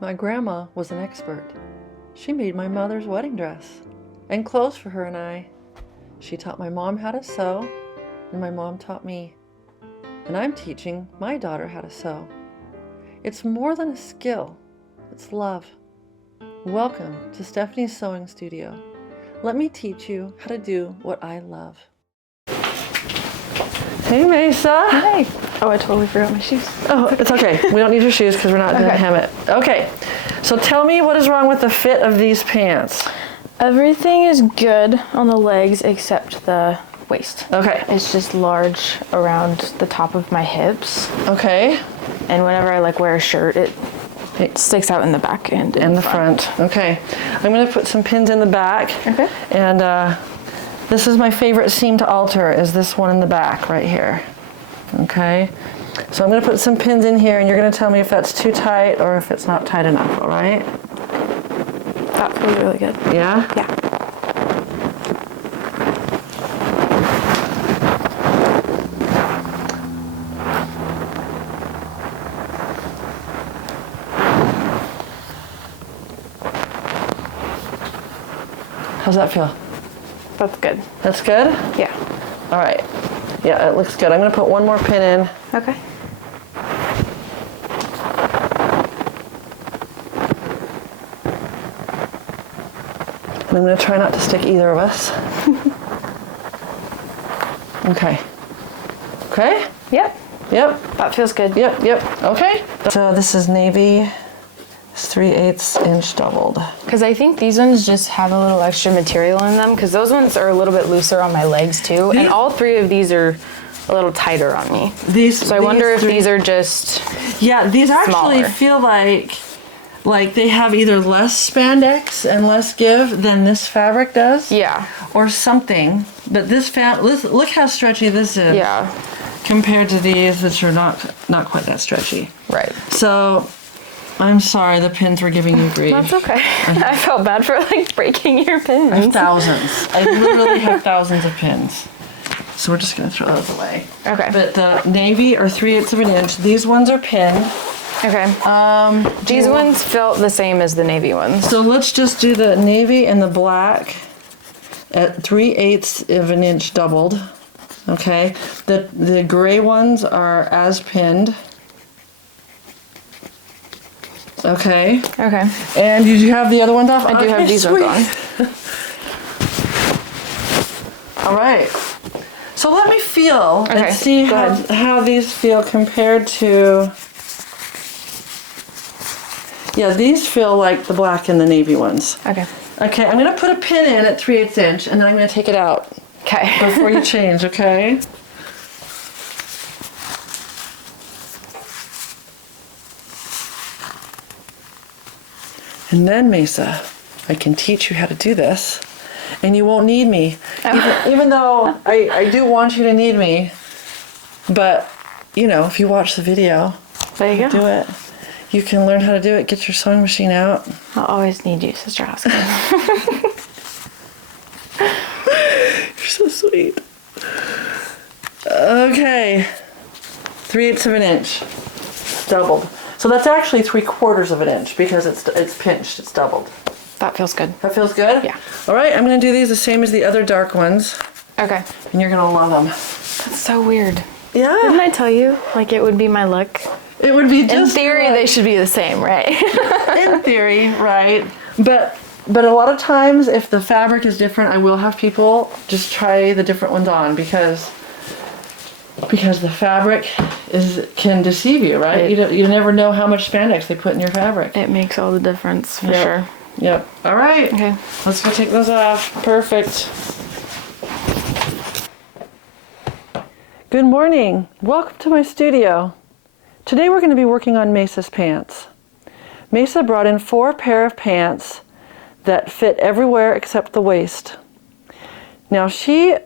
My grandma was an expert. She made my mother's wedding dress and clothes for her and I. She taught my mom how to sew, and my mom taught me. And I'm teaching my daughter how to sew. It's more than a skill, it's love. Welcome to Stephanie's Sewing Studio. Let me teach you how to do what I love. Hey, Meysa. Hi. Oh, I totally forgot my shoes. Oh, it's okay. We don't need your shoes because we're not going to hem it. Okay, so tell me what is wrong with the fit of these pants. Everything is good on the legs except the waist. Okay. It's just large around the top of my hips. Okay. And whenever I wear a shirt, it sticks out in the back and in the front. Okay. I'm going to put some pins in the back. Okay. And this is my favorite seam to alter, is this one in the back right here. Okay. So I'm going to put some pins in here, and you're going to tell me if that's too tight or if it's not tight enough, all right? That feels really good. Yeah? Yeah. How's that feel? That's good. That's good? Yeah. All right. Yeah, it looks good. I'm going to put one more pin in. Okay. And I'm going to try not to stick either of us. Okay. Okay? Yep. Yep. That feels good. Yep, yep. Okay. So this is navy. It's 3/8 inch doubled. Because I think these ones just have a little extra material in them, because those ones are a little bit looser on my legs too. And all three of these are a little tighter on me. So I wonder if these are just these actually smaller. feel like they have either less spandex and less give than this fabric does. Yeah. Or something. But this look how stretchy this is. Yeah. Compared to these, which are not quite that stretchy. Right. So I'm sorry the pins were giving you grief. That's okay. I felt bad for breaking your pins. I have thousands. I literally have thousands of pins. So we're just gonna throw those away. Okay. But the navy are 3/8 of an inch. These ones are pinned. Okay. These ones felt the same as the navy ones. So let's just do the navy and the black at 3/8 of an inch doubled. Okay. The gray ones are as pinned. Okay. Okay. And did you have the other ones off? I do have these ones on. All right. So let me feel and see how these feel compared to. Yeah, these feel like the black and the navy ones. Okay. Okay, I'm going to put a pin in at 3/8 inch, and then I'm going to take it out. Okay. Before you change, okay? And then, Meysa, I can teach you how to do this, and you won't need me. Even though I do want you to need me, but, you know, if you watch the video, there you go. Do it. You can learn how to do it, get your sewing machine out. I'll always need you, Sister Oscar. You're so sweet. Okay. 3/8 of an inch. Doubled. So that's actually 3/4 of an inch because it's pinched, it's doubled. That feels good. That feels good? Yeah. All right, I'm gonna do these the same as the other dark ones. Okay. And you're gonna love them. That's so weird. Yeah. Didn't I tell you, it would be my look? It would be just in theory, they should be the same, right? In theory, right. But a lot of times, if the fabric is different, I will have people just try the different ones on because the fabric can deceive you, right? You never know how much spandex they put in your fabric. It makes all the difference, for sure. Yep. All right. Okay. Let's go take those off. Perfect. Good morning. Welcome to my studio. Today we're going to be working on Meysa's pants. Meysa brought in 4 pair of pants that fit everywhere except the waist. Now she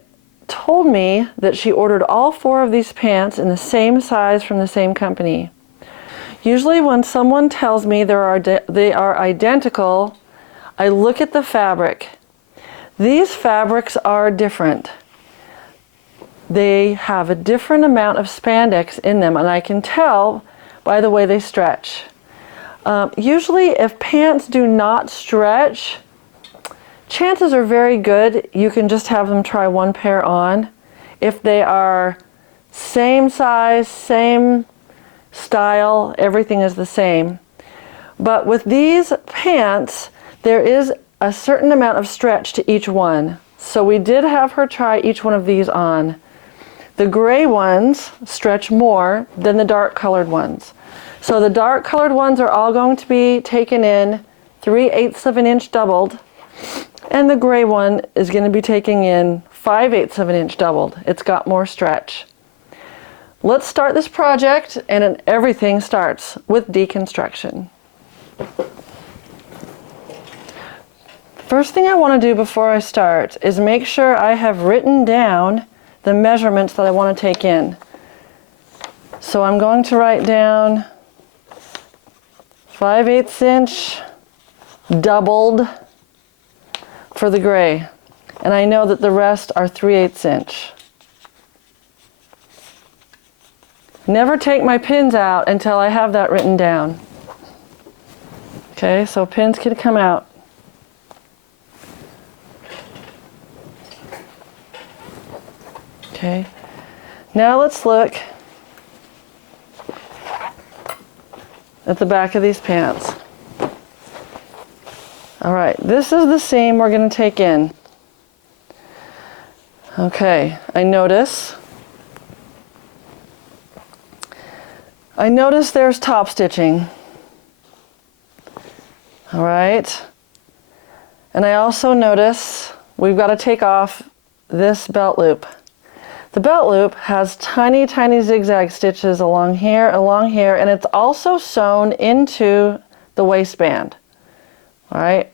told me that she ordered all 4 of these pants in the same size from the same company. Usually when someone tells me they are identical, I look at the fabric. These fabrics are different. They have a different amount of spandex in them, and I can tell by the way they stretch. Usually if pants do not stretch, chances are very good you can just have them try one pair on. If they are same size, same style, everything is the same. But with these pants, there is a certain amount of stretch to each one. So we did have her try each one of these on. The gray ones stretch more than the dark colored ones. So the dark colored ones are all going to be taken in 3/8 of an inch doubled, and the gray one is going to be taking in 5/8 of an inch doubled. It's got more stretch. Let's start this project, and everything starts with deconstruction. First thing I want to do before I start is make sure I have written down the measurements that I want to take in. So I'm going to write down 5/8 inch doubled for the gray. And I know that the rest are 3/8 inch. Never take my pins out until I have that written down. Okay, so pins can come out. Okay, now let's look at the back of these pants. All right, this is the seam we're going to take in. Okay, I notice there's top stitching. All right, and I also notice we've got to take off this belt loop. The belt loop has tiny, tiny zigzag stitches along here, and it's also sewn into the waistband. All right.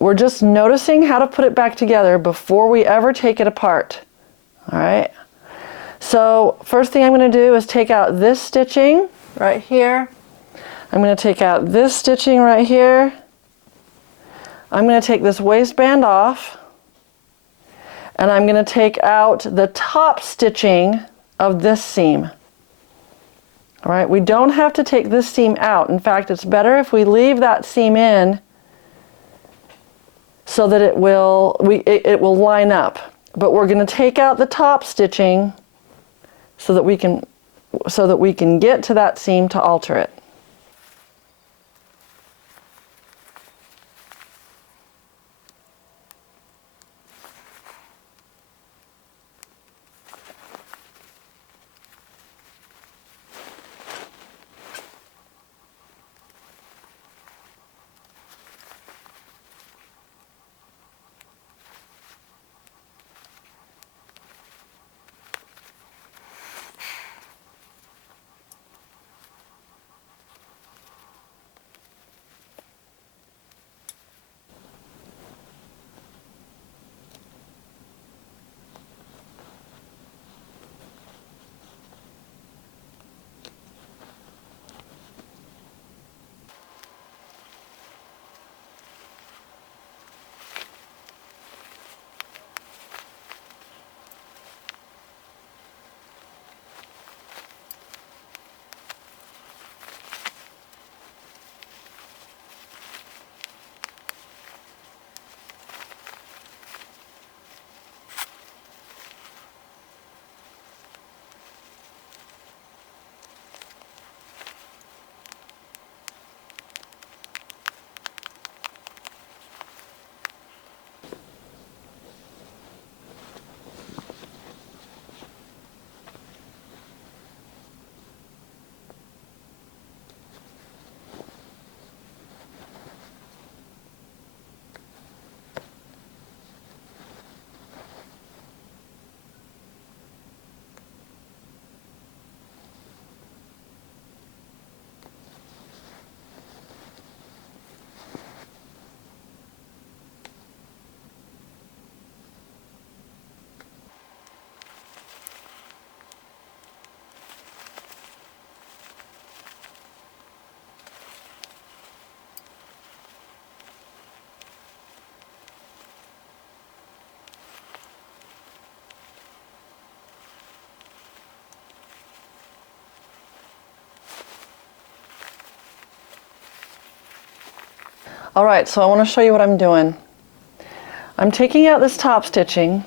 We're just noticing how to put it back together before we ever take it apart. All right. So first thing I'm going to do is take out this stitching right here. I'm going to take out this stitching right here. I'm going to take this waistband off. And I'm going to take out the top stitching of this seam. All right, we don't have to take this seam out. In fact, it's better if we leave that seam in so that it will line up. But we're going to take out the top stitching so that we can get to that seam to alter it. All right, so I want to show you what I'm doing. I'm taking out this top stitching,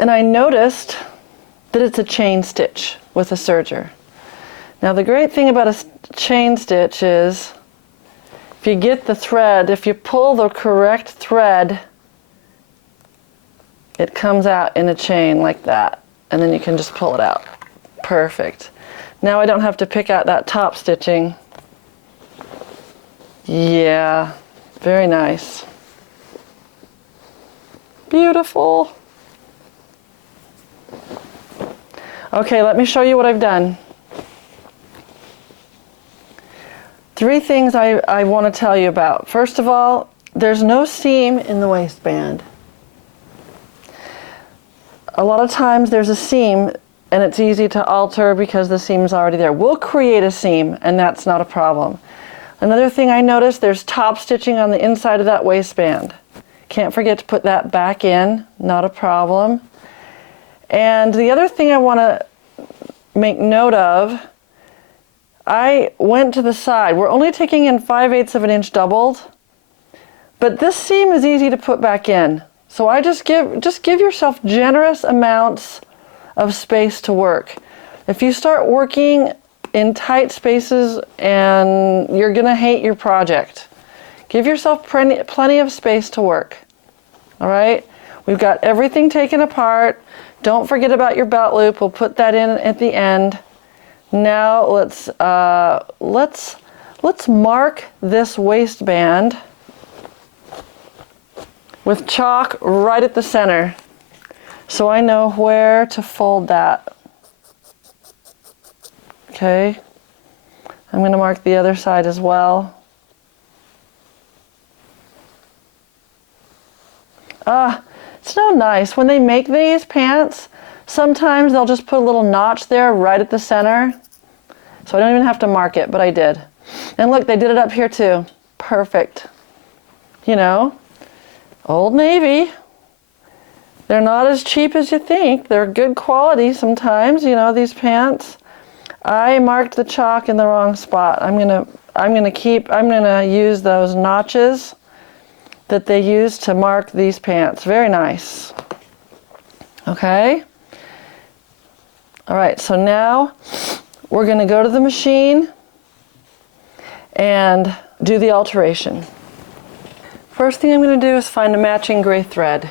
and I noticed that it's a chain stitch with a serger. Now the great thing about a chain stitch is if you get the thread, if you pull the correct thread, it comes out in a chain like that, and then you can just pull it out. Perfect. Now I don't have to pick out that top stitching. Yeah, very nice. Beautiful. Okay, let me show you what I've done. 3 things I want to tell you about. First of all, there's no seam in the waistband. A lot of times there's a seam and it's easy to alter because the seam's already there. We'll create a seam and that's not a problem. Another thing I noticed, there's top stitching on the inside of that waistband. Can't forget to put that back in, not a problem. And the other thing I want to make note of, I went to the side. We're only taking in 5/8 of an inch doubled, but this seam is easy to put back in. So I just give yourself generous amounts of space to work. If you start working in tight spaces, and you're gonna hate your project. Give yourself plenty of space to work. All right? We've got everything taken apart. Don't forget about your belt loop. We'll put that in at the end. Now let's mark this waistband with chalk right at the center, so I know where to fold that. Okay, I'm going to mark the other side as well. It's so nice. When they make these pants, sometimes they'll just put a little notch there right at the center. So I don't even have to mark it, but I did. And look, they did it up here too. Perfect. You know, Old Navy. They're not as cheap as you think. They're good quality sometimes, you know, these pants. I marked the chalk in the wrong spot. I'm gonna use those notches that they use to mark these pants. Very nice. Okay. All right, so now we're gonna go to the machine and do the alteration. First thing I'm gonna do is find a matching gray thread.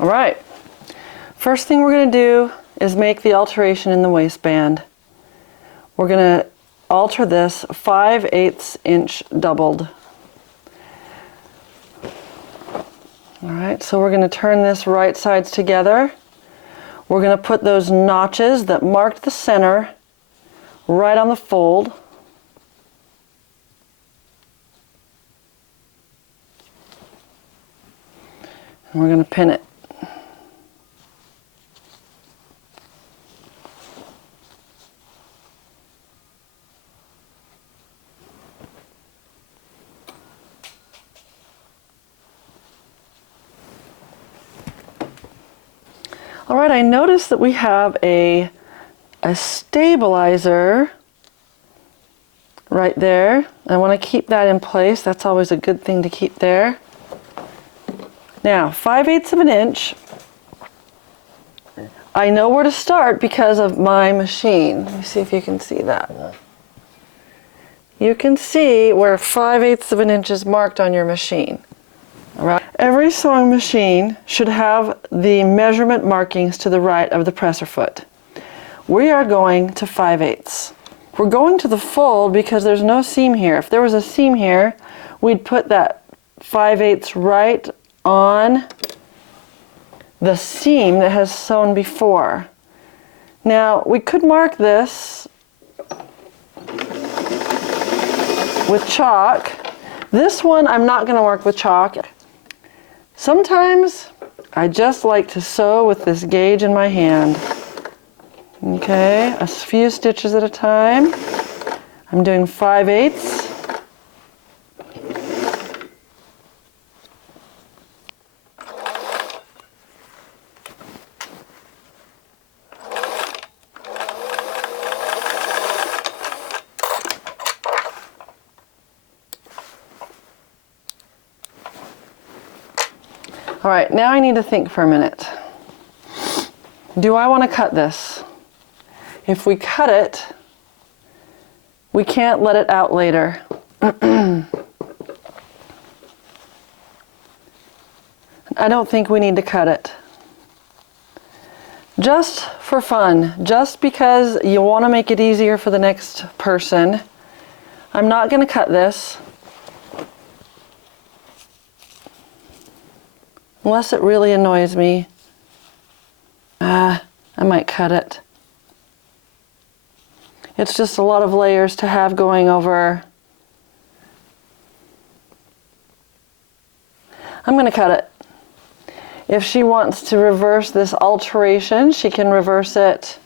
All right, first thing we're going to do is make the alteration in the waistband. We're going to alter this 5/8 inch doubled. All right, so we're going to turn this right sides together. We're going to put those notches that marked the center right on the fold. And we're going to pin it. All right, I noticed that we have a stabilizer right there. I want to keep that in place. That's always a good thing to keep there. Now, 5/8 of an inch. I know where to start because of my machine. Let me see if you can see that. You can see where 5/8 of an inch is marked on your machine. All right. Every sewing machine should have the measurement markings to the right of the presser foot. We are going to 5/8. We're going to the fold because there's no seam here. If there was a seam here, we'd put that 5/8 right on the seam that has sewn before. Now, we could mark this with chalk. This one I'm not going to mark with chalk. Sometimes I just like to sew with this gauge in my hand. Okay, a few stitches at a time. I'm doing 5/8. All right, now I need to think for a minute. Do I want to cut this? If we cut it, we can't let it out later. I don't think we need to cut it. Just for fun, just because you want to make it easier for the next person, I'm not going to cut this. Unless it really annoys me. I might cut it. It's just a lot of layers to have going over. I'm going to cut it. If she wants to reverse this alteration, she can reverse it.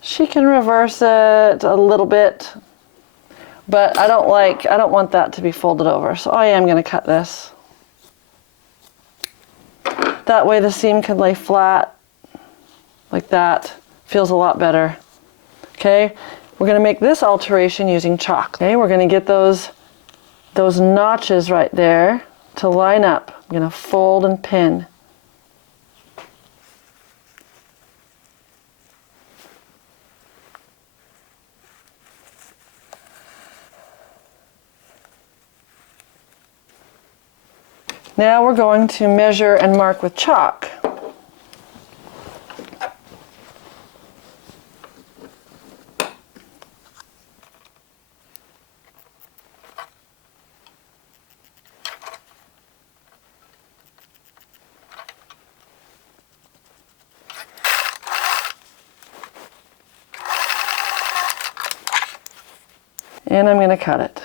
She can reverse it a little bit, but I don't want that to be folded over, so I am going to cut this. That way the seam can lay flat like that. Feels a lot better. Okay, we're going to make this alteration using chalk. Okay, we're going to get those notches right there to line up. I'm going to fold and pin. Now we're going to measure and mark with chalk. And I'm going to cut it.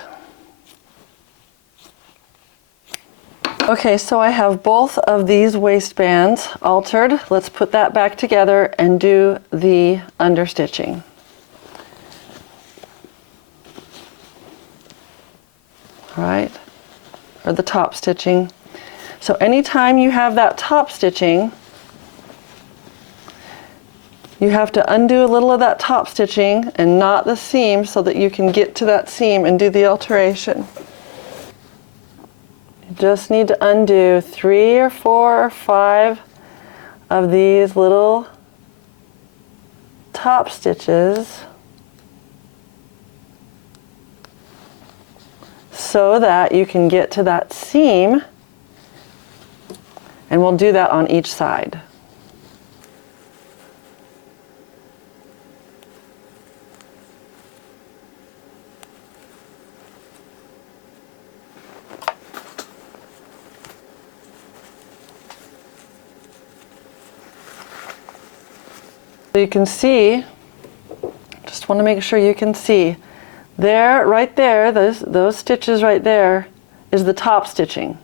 Okay, so I have both of these waistbands altered. Let's put that back together and do the understitching. All right, or the top stitching. So anytime you have that top stitching, you have to undo a little of that top stitching and knot the seam so that you can get to that seam and do the alteration. You just need to undo 3 or 4 or 5 of these little top stitches so that you can get to that seam, and we'll do that on each side. So you can see, just want to make sure you can see, there, right there, those stitches right there is the top stitching.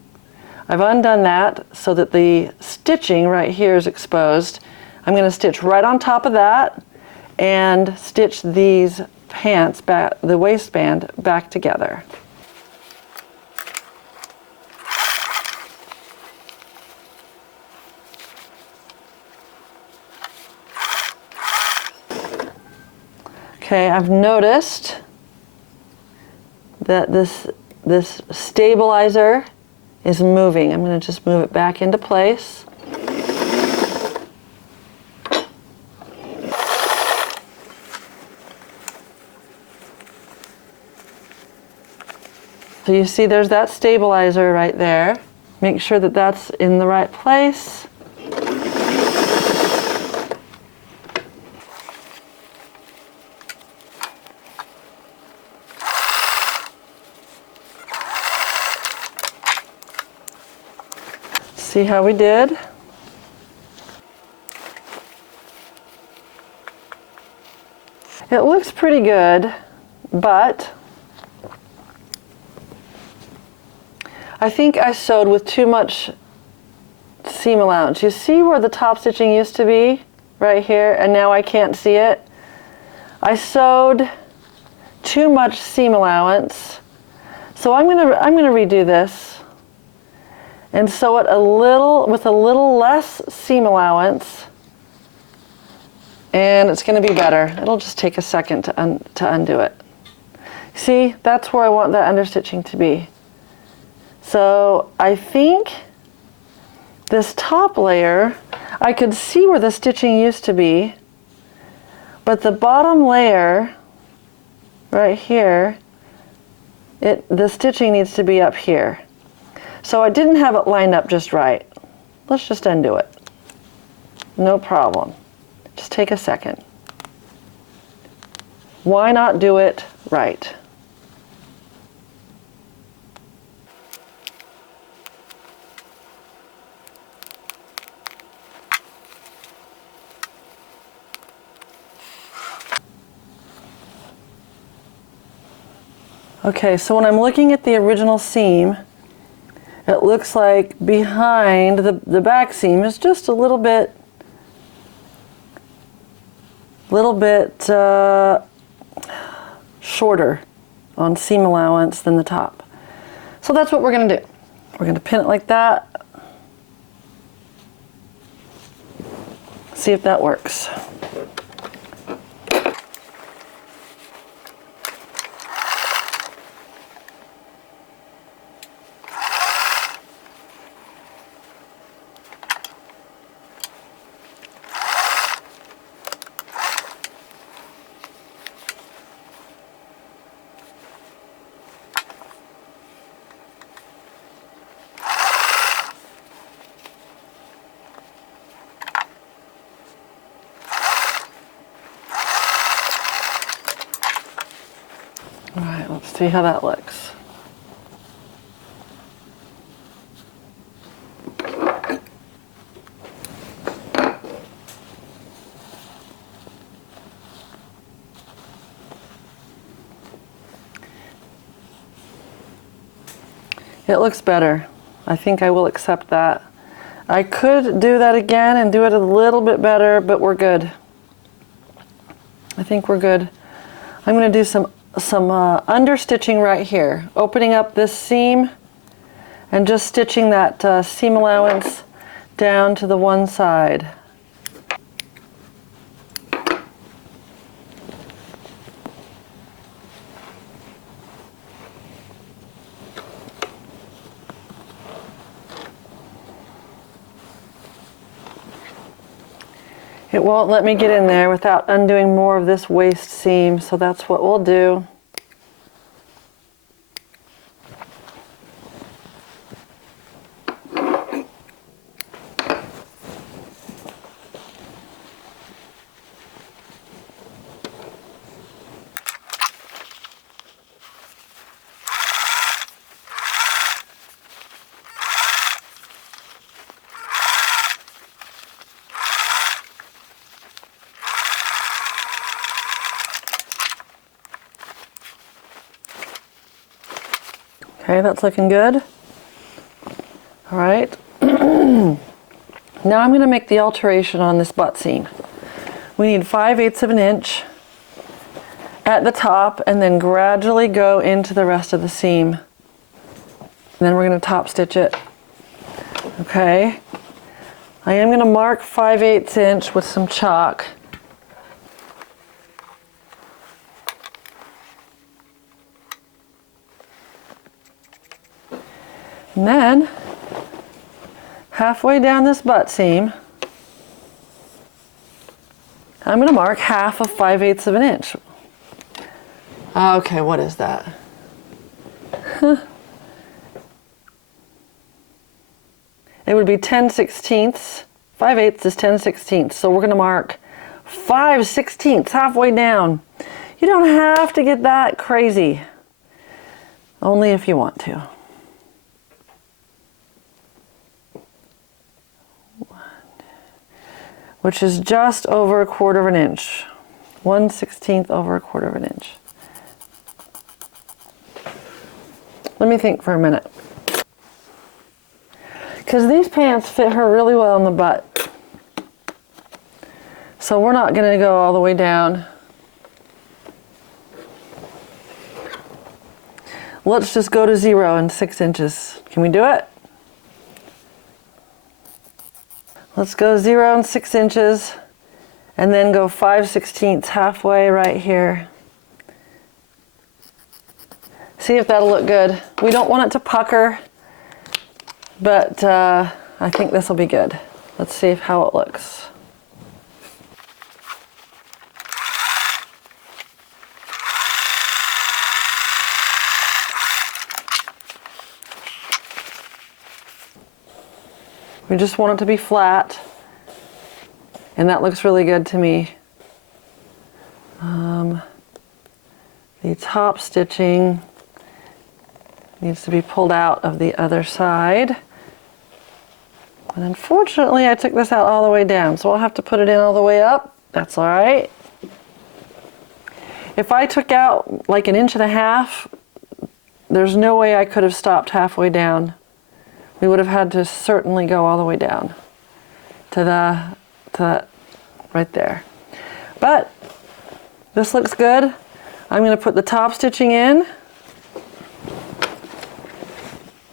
I've undone that so that the stitching right here is exposed. I'm going to stitch right on top of that and stitch these pants back, the waistband back together. Okay, I've noticed that this stabilizer is moving. I'm going to just move it back into place. So you see there's that stabilizer right there. Make sure that that's in the right place. See how we did? It looks pretty good, but I think I sewed with too much seam allowance. You see where the top stitching used to be? Right here, and now I can't see it. I sewed too much seam allowance. So I'm gonna redo this and sew it with a little less seam allowance, and it's gonna be better. It'll just take a second to undo it. See, that's where I want that understitching to be. So I think this top layer, I could see where the stitching used to be, but the bottom layer right here, the stitching needs to be up here. So I didn't have it lined up just right. Let's just undo it. No problem. Just take a second. Why not do it right? Okay, so when I'm looking at the original seam, it looks like behind the back seam is just a little bit shorter on seam allowance than the top. So that's what we're going to do. We're going to pin it like that. See if that works. All right, let's see how that looks. It looks better. I think I will accept that. I could do that again and do it a little bit better, but we're good. I think we're good. I'm going to do some understitching right here, opening up this seam and just stitching that seam allowance down to the one side. It won't let me get in there without undoing more of this waist seam, so that's what we'll do. Okay, that's looking good. All right. Now I'm going to make the alteration on this butt seam. We need 5/8 of an inch at the top and then gradually go into the rest of the seam. And then we're going to top stitch it. Okay. I am going to mark 5/8 inch with some chalk. And then, halfway down this butt seam, I'm going to mark half of 5/8 of an inch. Okay, what is that? It would be 10/16. 5/8 is 10/16. So we're going to mark 5/16 halfway down. You don't have to get that crazy. Only if you want to. Which is just over 1/4 of an inch. 1/16 over 1/4 of an inch. Let me think for a minute. Because these pants fit her really well in the butt. So we're not going to go all the way down. Let's just go to 0 and 6 inches. Can we do it? Let's go 0 and 6 inches and then go 5/16 halfway right here. See if that'll look good. We don't want it to pucker, but I think this will be good. Let's see how it looks. We just want it to be flat, and that looks really good to me. The top stitching needs to be pulled out of the other side. And unfortunately, I took this out all the way down, so I'll have to put it in all the way up. That's all right. If I took out like 1.5 inches, there's no way I could have stopped halfway down. We would have had to certainly go all the way down to that right there. But this looks good. I'm going to put the top stitching in.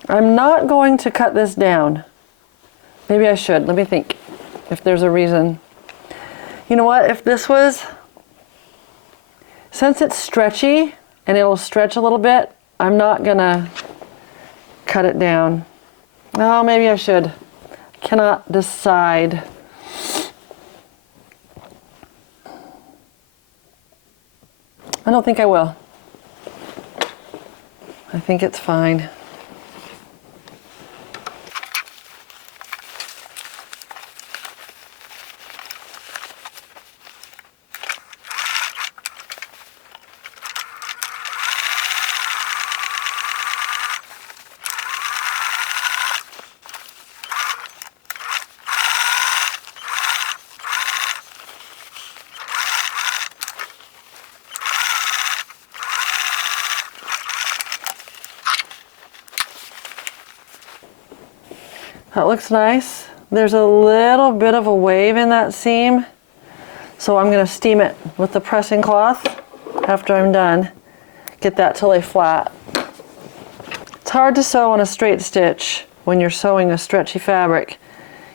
I'm not going to cut this down. Maybe I should. Let me think if there's a reason. You know what? If this was, since it's stretchy and it'll stretch a little bit, I'm not going to cut it down. Oh, maybe I should. I cannot decide. I don't think I will. I think it's fine. That looks nice. There's a little bit of a wave in that seam, so I'm going to steam it with the pressing cloth after I'm done. Get that to lay flat. It's hard to sew on a straight stitch when you're sewing a stretchy fabric.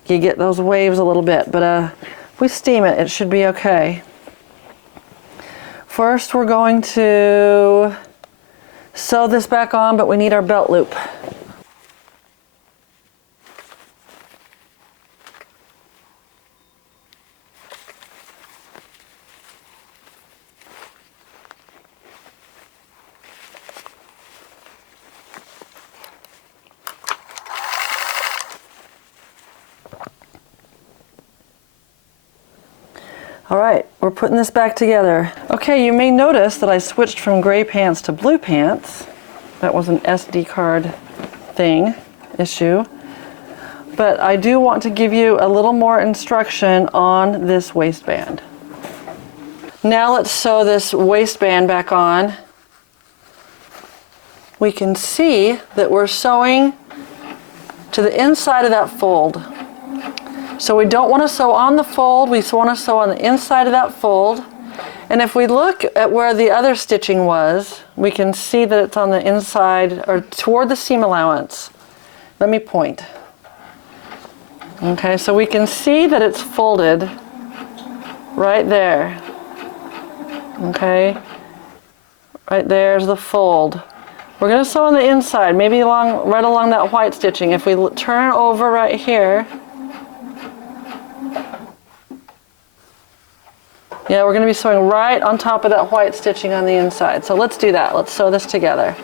You get those waves a little bit, but if we steam it, it should be okay. First, we're going to sew this back on, but we need our belt loop. All right, we're putting this back together. Okay, you may notice that I switched from gray pants to blue pants. That was an SD card issue. But I do want to give you a little more instruction on this waistband. Now let's sew this waistband back on. We can see that we're sewing to the inside of that fold. So we don't want to sew on the fold, we want to sew on the inside of that fold. And if we look at where the other stitching was, we can see that it's on the inside or toward the seam allowance. Let me point. Okay, so we can see that it's folded right there. Okay, right there's the fold. We're going to sew on the inside, maybe right along that white stitching. If we turn over right here, yeah, we're going to be sewing right on top of that white stitching on the inside. So let's do that. Let's sew this together.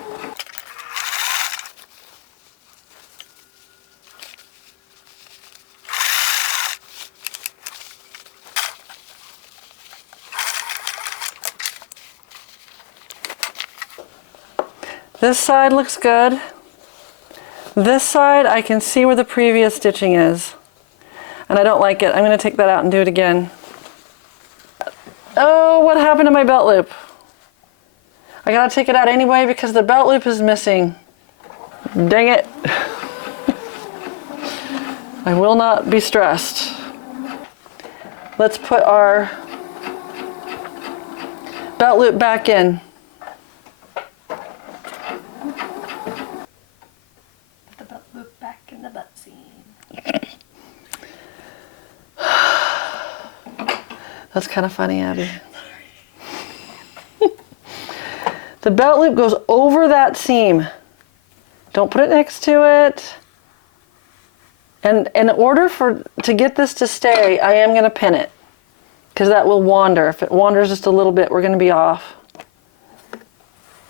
This side looks good. This side, I can see where the previous stitching is. And I don't like it. I'm going to take that out and do it again. Oh, what happened to my belt loop? I gotta take it out anyway because the belt loop is missing. Dang it. I will not be stressed. Let's put our belt loop back in. That's kind of funny, Abby. The belt loop goes over that seam. Don't put it next to it. And in order to get this to stay, I am going to pin it, because that will wander. If it wanders just a little bit, we're going to be off.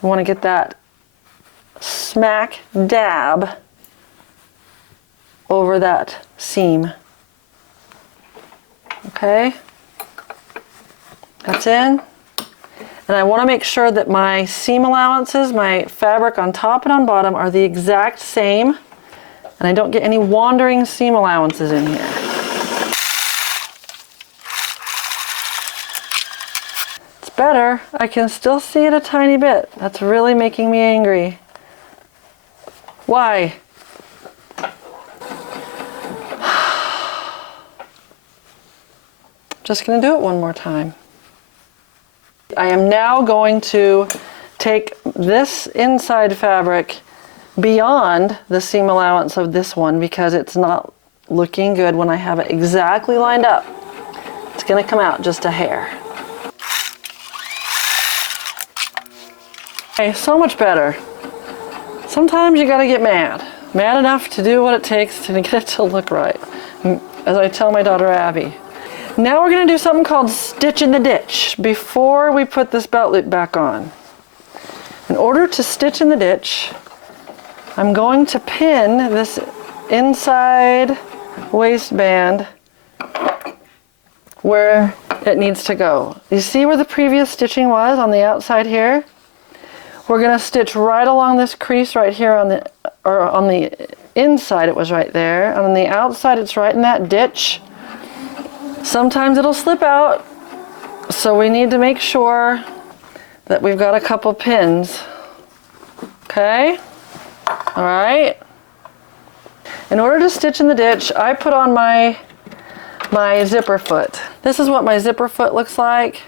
We want to get that smack dab over that seam. Okay, that's in. And I want to make sure that my seam allowances, my fabric on top and on bottom, are the exact same, and I don't get any wandering seam allowances in here. It's better. I can still see it a tiny bit. That's really making me angry. Why? Just going to do it one more time. I am now going to take this inside fabric beyond the seam allowance of this one, because it's not looking good when I have it exactly lined up. It's going to come out just a hair. Okay, so much better. Sometimes you got to get mad. Mad enough to do what it takes to get it to look right. As I tell my daughter Abby. Now we're going to do something called stitch in the ditch before we put this belt loop back on. In order to stitch in the ditch, I'm going to pin this inside waistband where it needs to go. You see where the previous stitching was on the outside here? We're going to stitch right along this crease right here on the inside it was right there, and on the outside it's right in that ditch. Sometimes it'll slip out, so we need to make sure that we've got a couple pins. Okay? All right. In order to stitch in the ditch, I put on my zipper foot. This is what my zipper foot looks like,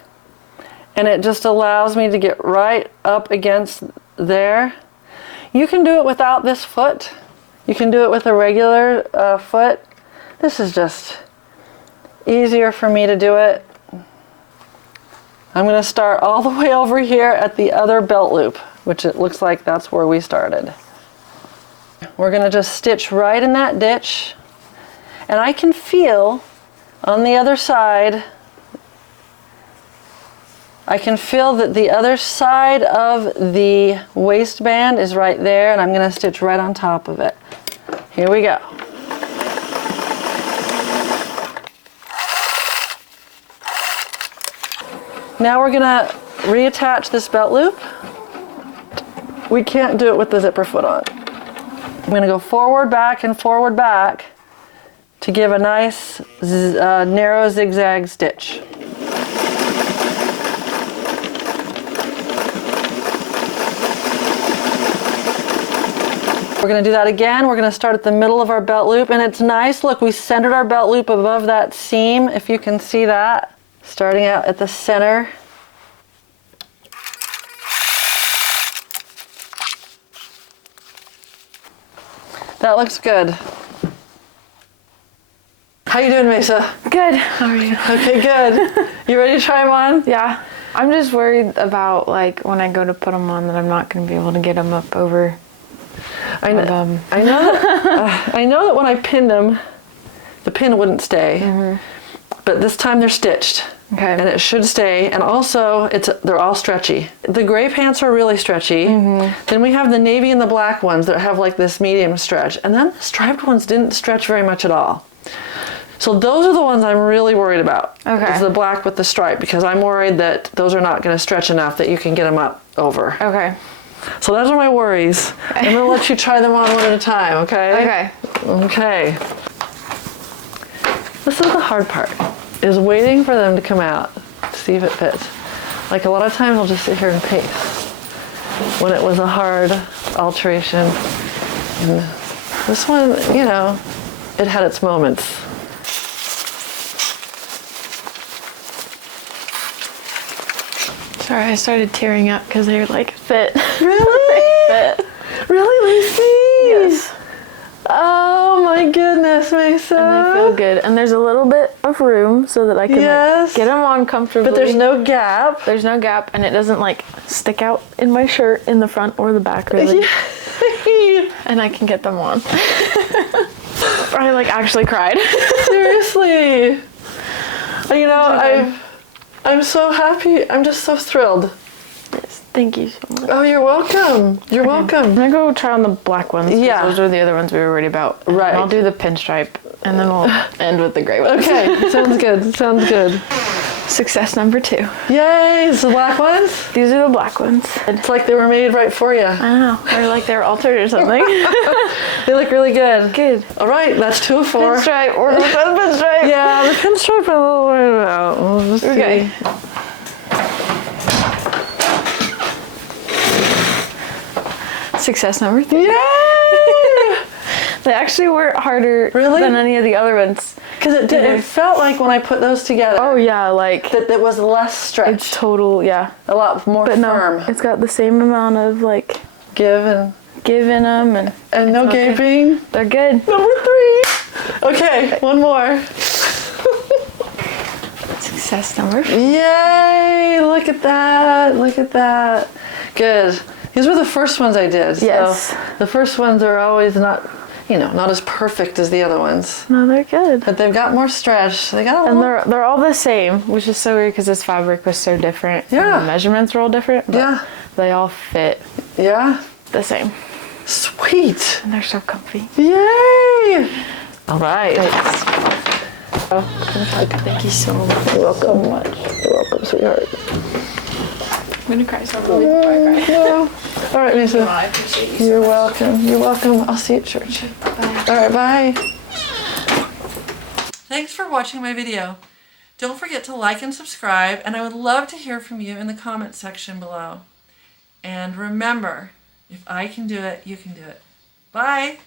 and it just allows me to get right up against there. You can do it without this foot. You can do it with a regular foot. This is just easier for me to do it. I'm going to start all the way over here at the other belt loop, which it looks like that's where we started. We're going to just stitch right in that ditch, and I can feel on the other side, I can feel that the other side of the waistband is right there, and I'm going to stitch right on top of it. Here we go. Now we're going to reattach this belt loop. We can't do it with the zipper foot on. I'm going to go forward, back, and forward, back to give a nice narrow zigzag stitch. We're going to do that again. We're going to start at the middle of our belt loop, and it's nice. Look, we centered our belt loop above that seam, if you can see that. Starting out at the center. That looks good. How you doing, Meysa? Good. How are you? Okay, good. You ready to try them on? Yeah. I'm just worried about, like, when I go to put them on, that I'm not going to be able to get them up over. I know that when I pinned them, the pin wouldn't stay. Mm-hmm. But this time they're stitched. Okay. And it should stay. And also, they're all stretchy. The gray pants are really stretchy. Mm-hmm. Then we have the navy and the black ones that have like this medium stretch. And then the striped ones didn't stretch very much at all. So those are the ones I'm really worried about. Okay. It's the black with the stripe, because I'm worried that those are not going to stretch enough that you can get them up over. Okay. So those are my worries. Okay. I'm going to let you try them on one at a time, okay? Okay. Okay. This is the hard part, is waiting for them to come out to see if it fits. Like a lot of times I'll just sit here and paste when it was a hard alteration. And this one, you know, it had its moments. Sorry, I started tearing up because they were like, fit. Really? Fit. Really, Lucy? Yes. Oh my goodness, Meysa. And they feel good. And there's a little bit of room so that I can like, get them on comfortably. But there's no gap. There's no gap, and it doesn't like stick out in my shirt in the front or the back really. And I can get them on. I like actually cried. Seriously. You know, I'm so happy. I'm just so thrilled. Yes, thank you so much. Oh, you're welcome. You're welcome. I'm gonna go try on the black ones. Yeah. Those are the other ones we were worried about. Right. And I'll do the pinstripe, and then we'll end with the gray ones. Okay, sounds good. Sounds good. Success number 2. Yay, it's the black ones? These are the black ones. It's like they were made right for you. I know. Or like they're altered or something. They look really good. Good. All right, that's 2 of 4. Pinstripe. Or the pinstripe. Yeah, the pinstripe I'm a little worried about. We'll just Okay. see. Success number 3. Yay! They actually were harder than any of the other ones. Because it felt like when I put those together. Oh yeah, like that it was less stretch. it's total, yeah. A lot more But firm. no, it's got the same amount of like Give and them and no okay. gaping. They're good. Number 3. Okay, one more. Success number 4. Yay! Look at that. Look at that. Good. These were the first ones I did. Yes. So the first ones are always not, not as perfect as the other ones. No, they're good. But they've got more stretch. They got a And little... they're all the same, which is so weird because this fabric was so different. Yeah. And the measurements were all different. But Yeah. they all fit Yeah. the same. Sweet. And they're so comfy. Yay! All right. Thank you so much. You're welcome. You're welcome, sweetheart. I'm gonna cry so really before I cry. All right, Meysa. I appreciate you. You're welcome. You're welcome. I'll see you at church. Bye. All right, bye. Thanks for watching my video. Don't forget to like and subscribe, and I would love to hear from you in the comments section below. And remember, if I can do it, you can do it. Bye.